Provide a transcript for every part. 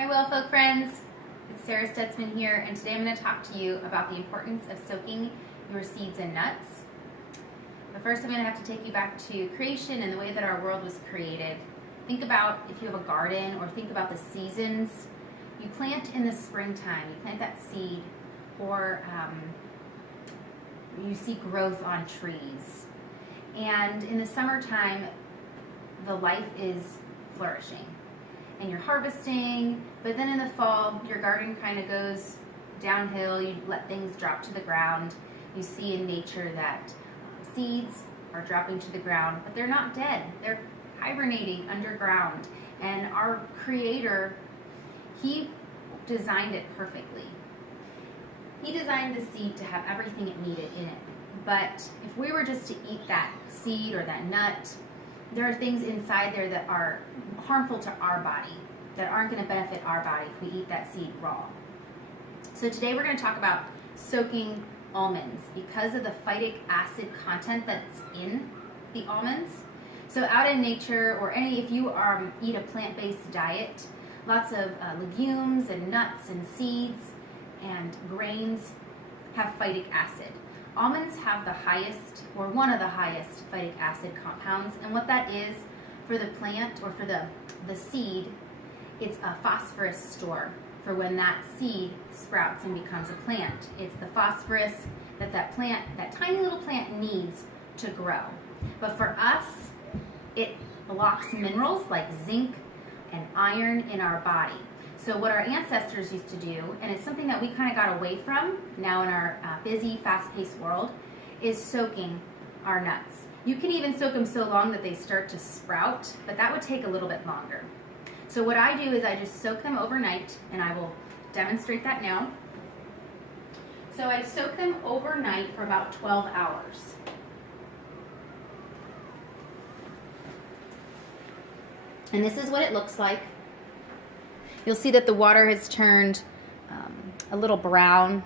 Hi Well Folk friends, it's Sarah Stutzman here, and today I'm going to talk to you about the importance of soaking your seeds and nuts. But first I'm going to have to take you back to creation and the way that our world was created. Think about if you have a garden, or think about the seasons. You plant in the springtime, you plant that seed, or you see growth on trees. And in the summertime, the life is flourishing. And you're harvesting, but then in the fall, your garden kind of goes downhill. You let things drop to the ground. You see in nature that seeds are dropping to the ground, but they're not dead. They're hibernating underground. And our Creator, He designed it perfectly. He designed the seed to have everything it needed in it. But if we were just to eat that seed or that nut, there are things inside there that are harmful to our body, that aren't going to benefit our body if we eat that seed raw. So today we're going to talk about soaking almonds because of the phytic acid content that's in the almonds. So out in nature, or if you eat a plant-based diet, lots of legumes and nuts and seeds and grains have phytic acid. Almonds have the highest, or one of the highest, phytic acid compounds, and what that is for the plant, or for the seed, it's a phosphorus store for when that seed sprouts and becomes a plant. It's the phosphorus that plant, that tiny little plant, needs to grow. But for us, it blocks minerals like zinc and iron in our body. So what our ancestors used to do, and it's something that we kind of got away from now in our busy, fast-paced world, is soaking our nuts. You can even soak them so long that they start to sprout, but that would take a little bit longer. So what I do is I just soak them overnight, and I will demonstrate that now. So I soak them overnight for about 12 hours. And this is what it looks like. You'll see that the water has turned a little brown,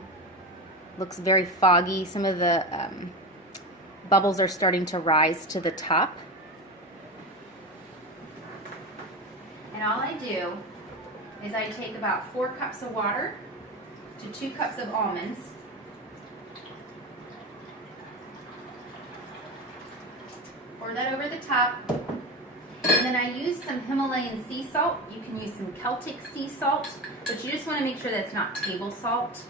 looks very foggy. Some of the bubbles are starting to rise to the top. And all I do is I take about 4 cups of water to 2 cups of almonds. Pour that over the top. And then I use some Himalayan sea salt. You can use some Celtic sea salt, but you just want to make sure that it's not table salt.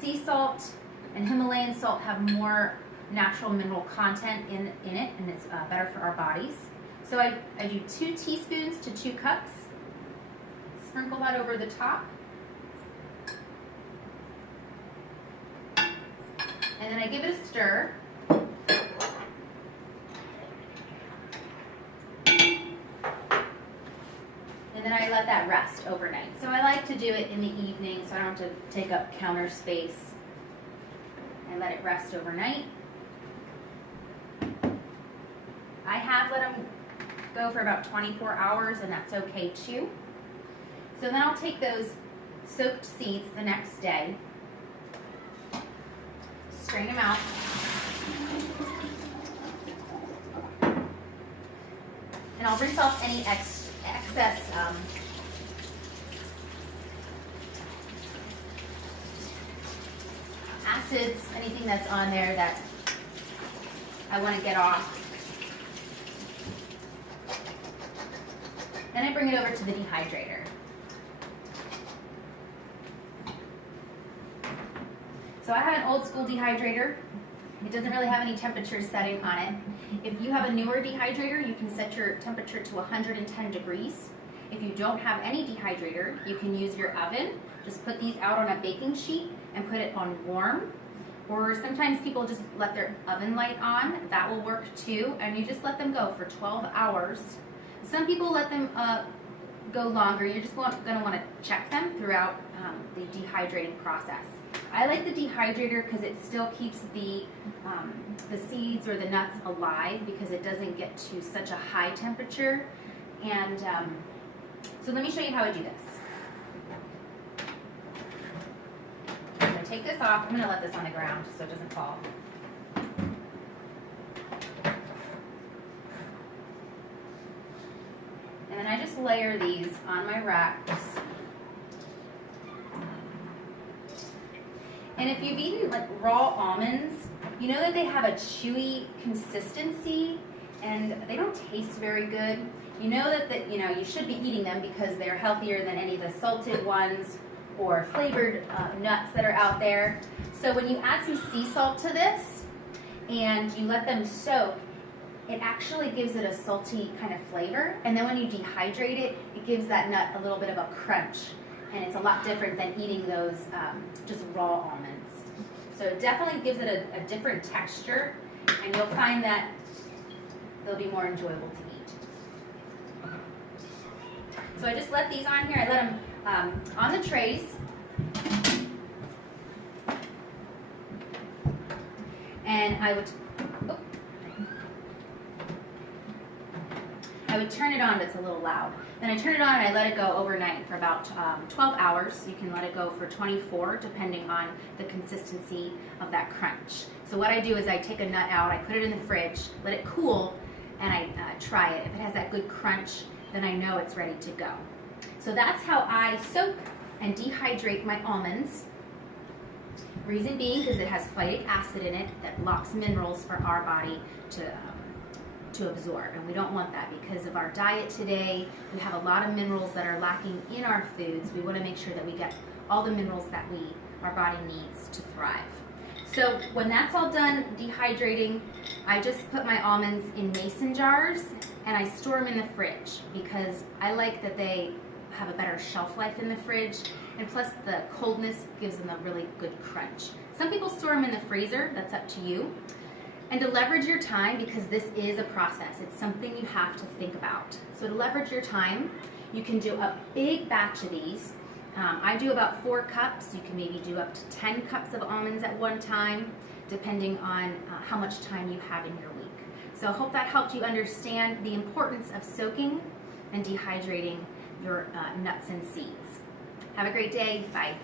Sea salt and Himalayan salt have more natural mineral content in it, and it's better for our bodies. So I do 2 teaspoons to 2 cups. Sprinkle that over the top. And then I give it a stir. And then I let that rest overnight. So I like to do it in the evening so I don't have to take up counter space. I let it rest overnight. I have let them go for about 24 hours, and that's okay too. So then I'll take those soaked seeds the next day, strain them out, and I'll rinse off any excess acids, anything that's on there that I want to get off. Then I bring it over to the dehydrator. So I have an old school dehydrator. It doesn't really have any temperature setting on it. If you have a newer dehydrator, you can set your temperature to 110 degrees. If you don't have any dehydrator, you can use your oven. Just put these out on a baking sheet and put it on warm. Or sometimes people just let their oven light on. That will work too. And you just let them go for 12 hours. Some people let them go longer. You're just going to want to check them throughout the dehydrating process. I like the dehydrator because it still keeps the seeds or the nuts alive, because it doesn't get to such a high temperature. And so let me show you how I do this. I'm going to take this off. I'm going to let this on the ground so it doesn't fall. And then I just layer these on my racks. And if you've eaten like raw almonds, you know that they have a chewy consistency and they don't taste very good. You know that you should be eating them because they're healthier than any of the salted ones or flavored nuts that are out there. So when you add some sea salt to this and you let them soak, it actually gives it a salty kind of flavor. And then when you dehydrate it, it gives that nut a little bit of a crunch. And it's a lot different than eating those just raw almonds. So it definitely gives it a different texture, and you'll find that they'll be more enjoyable to eat. So I just let these on here. I let them on the trays. And I would turn it on, but it's a little loud. Then I turn it on and I let it go overnight for about 12 hours. You can let it go for 24, depending on the consistency of that crunch. So what I do is I take a nut out, I put it in the fridge, let it cool, and I try it. If it has that good crunch, then I know it's ready to go. So that's how I soak and dehydrate my almonds. Reason being because it has phytic acid in it that locks minerals for our body to absorb, and we don't want that because of our diet today. We have a lot of minerals that are lacking in our foods. We want to make sure that we get all the minerals that our body needs to thrive. So when that's all done dehydrating, I just put my almonds in mason jars and I store them in the fridge because I like that they have a better shelf life in the fridge, and plus the coldness gives them a really good crunch. Some people store them in the freezer, that's up to you. And to leverage your time, because this is a process, it's something you have to think about. So to leverage your time, you can do a big batch of these. I do about 4 cups. You can maybe do up to 10 cups of almonds at one time, depending on how much time you have in your week. So I hope that helped you understand the importance of soaking and dehydrating your nuts and seeds. Have a great day. Bye.